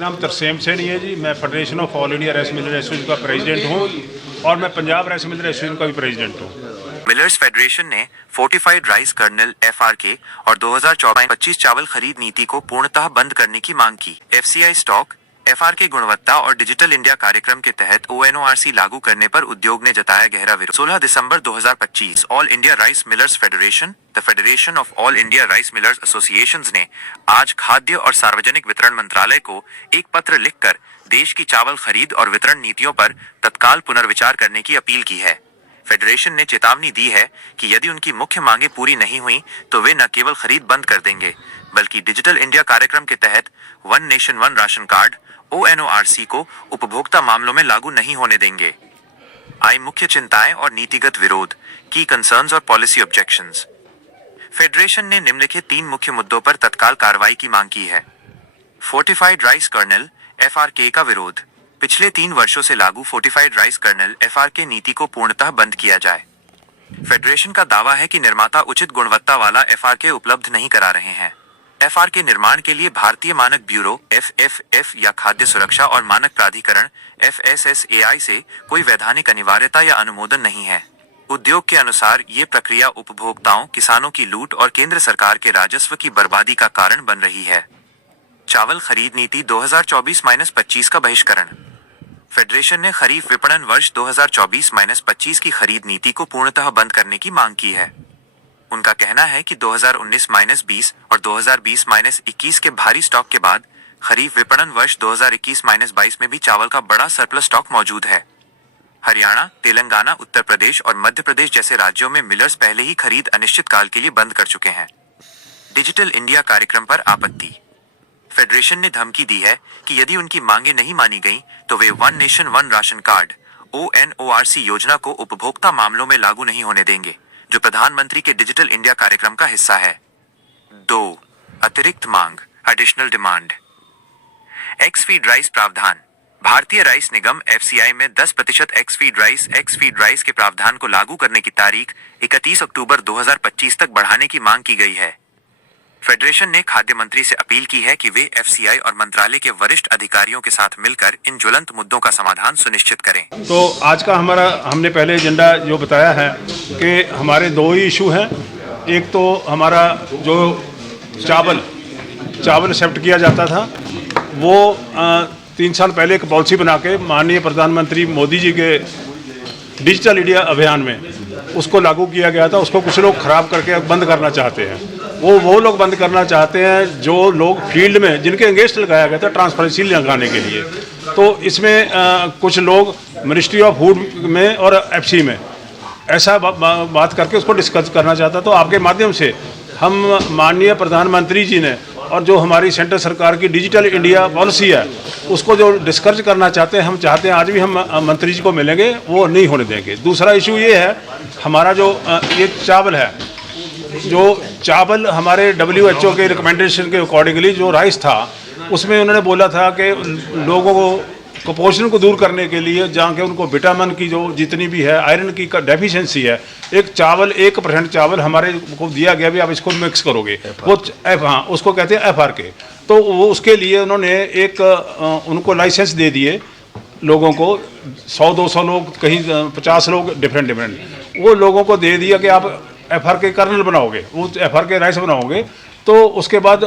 नाम तरसेम सैनी है जी। मैं federation of all India rice Miller association का प्रेसिडेंट हूँ और मैं पंजाब राइस मिलर एसोसिएशन का भी प्रेसिडेंट हूँ। मिलर्स फेडरेशन ने फोर्टिफाइड राइस कर्नल (FRK) और 2024-25 चावल खरीद नीति को पूर्णतः बंद करने की मांग की। FCI स्टॉक FRK गुणवत्ता और डिजिटल इंडिया कार्यक्रम के तहत ONORC लागू करने पर उद्योग ने जताया गहरा विरोध। 16 दिसंबर 2025 all India rice millers federation, the federation of all India rice millers associations ने आज खाद्य और सार्वजनिक वितरण मंत्रालय को एक पत्र लिखकर देश की चावल खरीद और वितरण नीतियों पर तत्काल पुनर्विचार करने की अपील की है। फेडरेशन ने चेतावनी दी है कि यदि उनकी मुख्य मांगें पूरी नहीं हुई तो वे न केवल खरीद बंद कर देंगे बल्कि डिजिटल इंडिया कार्यक्रम के तहत one nation one ration card ONORC को उपभोक्ता मामलों में लागू नहीं होने देंगे। आई मुख्य चिंताएं और नीतिगत विरोध, की कंसर्न्स और पॉलिसी ऑब्जेक्शंस। फेडरेशन ने निम्नलिखित 3 मुख्य मुद्दों पर तत्काल कार्रवाई की मांग की है। फोर्टिफाइड राइस कर्नल (FRK) का विरोध। पिछले 3 वर्षों से लागू फोर्टिफाइड राइस कर्नल (FRK) नीति को पूर्णतः बंद किया जाए। फेडरेशन का दावा है कि निर्माता उचित गुणवत्ता वाला FRK उपलब्ध नहीं करा रहे हैं। FRK निर्माण के लिए भारतीय मानक ब्यूरो FFF या खाद्य सुरक्षा और मानक प्राधिकरण FSSAI से कोई वैधानिक अनिवार्यता या अनुमोदन नहीं है। उद्योग के अनुसार ये प्रक्रिया उपभोक्ताओं, किसानों की लूट और केंद्र सरकार के राजस्व की बर्बादी का कारण बन रही है। चावल खरीद नीति 2024-25 का बहिष्करण। फेडरेशन ने खरीफ विपणन वर्ष 2024-25 की खरीद नीति को पूर्णतः बंद करने की मांग की है। उनका कहना है कि 2019-20 और 2020-21 के भारी स्टॉक के बाद खरीफ विपणन वर्ष 2021-22 में भी चावल का बड़ा सरप्लस स्टॉक मौजूद है। हरियाणा, तेलंगाना, उत्तर प्रदेश और मध्य प्रदेश जैसे राज्यों में मिलर्स पहले ही खरीद अनिश्चित काल के लिए बंद कर चुके हैं। डिजिटल इंडिया कार्यक्रम पर आपत्ति। फेडरेशन ने धमकी दी है कि यदि उनकी मांगें नहीं मानी गईं, तो वे one nation one ration card ONORC योजना को उपभोक्ता मामलों में लागू नहीं होने देंगे, जो प्रधानमंत्री के डिजिटल इंडिया कार्यक्रम का हिस्सा है। 2. अतिरिक्त मांग (एडिशनल डिमांड). एक्स-फीड राइस प्रावधान। भारतीय राइस निगम FCI में 10% एक्स-फीड राइस के प्रावधान को लागू करने की तारीख 31 अक्टूबर 2025 तक बढ़ाने की मांग की गई है। फेडरेशन ने खाद्य मंत्री से अपील की है कि वे FCI और मंत्रालय के वरिष्ठ अधिकारियों के साथ मिलकर इन ज्वलंत मुद्दों का समाधान सुनिश्चित करें। तो आज का हमने पहले एजेंडा जो बताया है कि हमारे 2 ही इशू हैं। एक तो हमारा जो चावल शिफ्ट किया जाता था, वो 3 साल पहले एक पॉलिसी बना के माननीय प्रधानमंत्री मोदी जी के डिजिटल इंडिया अभियान में उसको लागू किया गया था। उसको कुछ लोग खराब करके बंद करना चाहते हैं। वो लोग बंद करना चाहते हैं जो लोग फील्ड में जिनके अगेंस्ट लगाया गया था ट्रांसपेरेंसी लगाने के लिए। तो इसमें कुछ लोग मिनिस्ट्री ऑफ फूड में और FC में ऐसा बात करके उसको डिस्कस करना चाहता। तो आपके माध्यम से हम माननीय प्रधानमंत्री जी ने और जो हमारी सेंट्रल सरकार की डिजिटल इंडिया पॉलिसी है उसको जो डिस्कस करना चाहते हैं, हम चाहते हैं आज भी हम मंत्री जी को मिलेंगे, वो नहीं होने देंगे। दूसरा इशू ये है, हमारा जो ये चावल हमारे WHO के रिकमेंडेशन के अकॉर्डिंगली जो राइस था उसमें उन्होंने बोला था कि लोगों को कुपोषण को दूर करने के लिए, जहाँ के उनको विटामिन की जो जितनी भी है, आयरन की डेफिशिएंसी है, 1% चावल हमारे को दिया गया भी आप इसको मिक्स करोगे, वो उसको कहते हैं FRK। तो वो उसके लिए उन्होंने उनको लाइसेंस दे दिए लोगों को, 100-200 लोग, कहीं 50 लोग डिफरेंट वो लोगों को दे दिया कि आप FRK कर्नल बनाओगे, वो FRK राइस बनाओगे, तो उसके बाद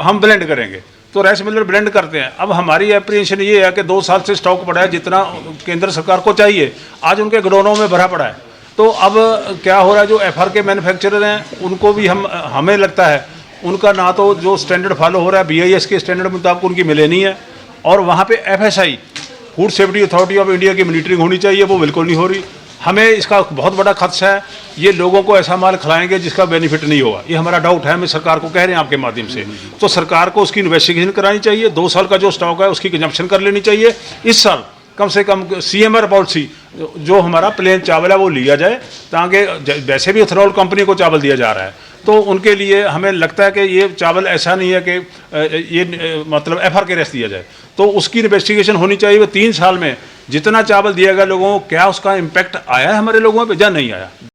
हम ब्लेंड करेंगे। तो राइस मिलर ब्लेंड करते हैं। अब हमारी एप्रीहेंशन ये है कि 2 साल से स्टॉक पड़ा है जितना केंद्र सरकार को चाहिए, आज उनके गोडाउनों में भरा पड़ा है। तो अब क्या हो रहा है, जो FRK मैन्युफैक्चरर हैं उनको भी हमें लगता है उनका ना तो जो स्टैंडर्ड फॉलो हो रहा है BIS के स्टैंडर्ड मुताबिक उनकी मिले नहीं है, और वहाँ पे FSI food safety authority of India की मॉनिटरिंग होनी चाहिए, वो बिल्कुल नहीं हो रही। हमें इसका बहुत बड़ा खदशा है, ये लोगों को ऐसा माल खिलाएंगे जिसका बेनिफिट नहीं होगा, ये हमारा डाउट है। हम सरकार को कह रहे हैं आपके माध्यम से, तो सरकार को उसकी इन्वेस्टिगेशन करानी चाहिए। 2 साल का जो स्टॉक है उसकी कंजम्पशन कर लेनी चाहिए। इस साल कम से कम CMR पॉलिसी जो हमारा प्लेन चावल है वो लिया जाए, ताकि वैसे भी इथेनॉल कंपनी को चावल दिया जा रहा है, तो उनके लिए हमें लगता है कि ये चावल ऐसा नहीं है कि ये मतलब FRK रेस्ट दिया जाए, तो उसकी इन्वेस्टिगेशन होनी चाहिए। वो 3 साल में जितना चावल दिया गया लोगों को, क्या उसका इम्पैक्ट आया है हमारे लोगों पे या नहीं आया।